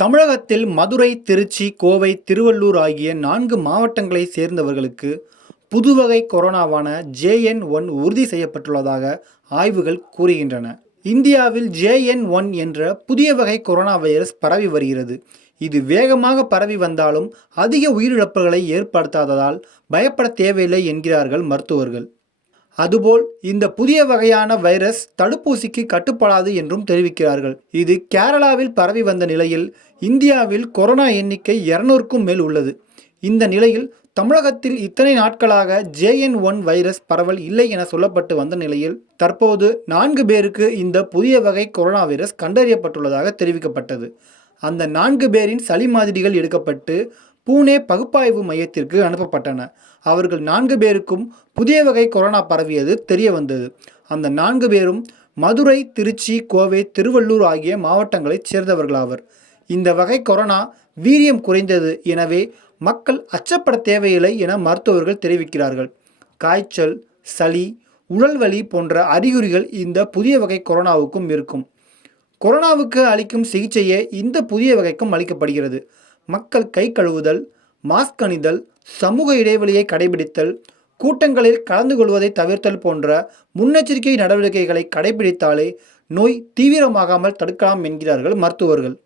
தமிழகத்தில் மதுரை திருச்சி கோவை திருவள்ளூர் ஆகிய நான்கு மாவட்டங்களை சேர்ந்தவர்களுக்கு புதுவகை கொரோனாவான ஜேஎன் ஒன் உறுதி செய்யப்பட்டுள்ளதாக ஆய்வுகள் கூறுகின்றன. இந்தியாவில் ஜேஎன் ஒன் என்ற புதிய வகை கொரோனா வைரஸ் பரவி வருகிறது. இது வேகமாக பரவி வந்தாலும் அதிக உயிரிழப்புகளை ஏற்படுத்தாததால் பயப்பட தேவையில்லை என்கிறார்கள் மருத்துவர்கள். அதுபோல் இந்த புதிய வகையான வைரஸ் தடுப்பூசிக்கு கட்டுப்படாது என்றும் தெரிவிக்கிறார்கள். இது கேரளாவில் பரவி வந்த நிலையில் இந்தியாவில் கொரோனா எண்ணிக்கை இருநூறுக்கும் மேல் உள்ளது. இந்த நிலையில் தமிழகத்தில் இத்தனை நாட்களாக ஜேஎன் ஒன் வைரஸ் பரவல் இல்லை என சொல்லப்பட்டு வந்த நிலையில் தற்போது நான்கு பேருக்கு இந்த புதிய வகை கொரோனா வைரஸ் கண்டறியப்பட்டுள்ளதாக தெரிவிக்கப்பட்டது. அந்த நான்கு பேரின் சளி மாதிரிகள் எடுக்கப்பட்டு பூனே பகுப்பாய்வு மையத்திற்கு அனுப்பப்பட்டன. அவர்கள் நான்கு பேருக்கும் புதிய வகை கொரோனா பரவியது தெரிய வந்தது. அந்த நான்கு பேரும் மதுரை திருச்சி கோவை திருவள்ளூர் ஆகிய மாவட்டங்களைச் சேர்ந்தவர்களாவர் இந்த வகை கொரோனா வீரியம் குறைந்தது எனவே மக்கள் அச்சப்பட தேவையில்லை என மருத்துவர்கள் தெரிவிக்கிறார்கள். காய்ச்சல் சளி உடல்வலி போன்ற அறிகுறிகள் இந்த புதிய வகை கொரோனாவுக்கும் இருக்கும். கொரோனாவுக்கு அளிக்கும் சிகிச்சையே இந்த புதிய வகைக்கும் அளிக்கப்படுகிறது. மக்கள் கை கழுவுதல் மாஸ்க் அணிதல் சமூக இடைவெளியை கடைபிடித்தல் கூட்டங்களில் கலந்து கொள்வதை தவிர்த்தல் போன்ற முன்னெச்சரிக்கை நடவடிக்கைகளை கடைபிடித்தாலே நோய் தீவிரமாகாமல் தடுக்கலாம் என்கிறார்கள் மருத்துவர்கள்.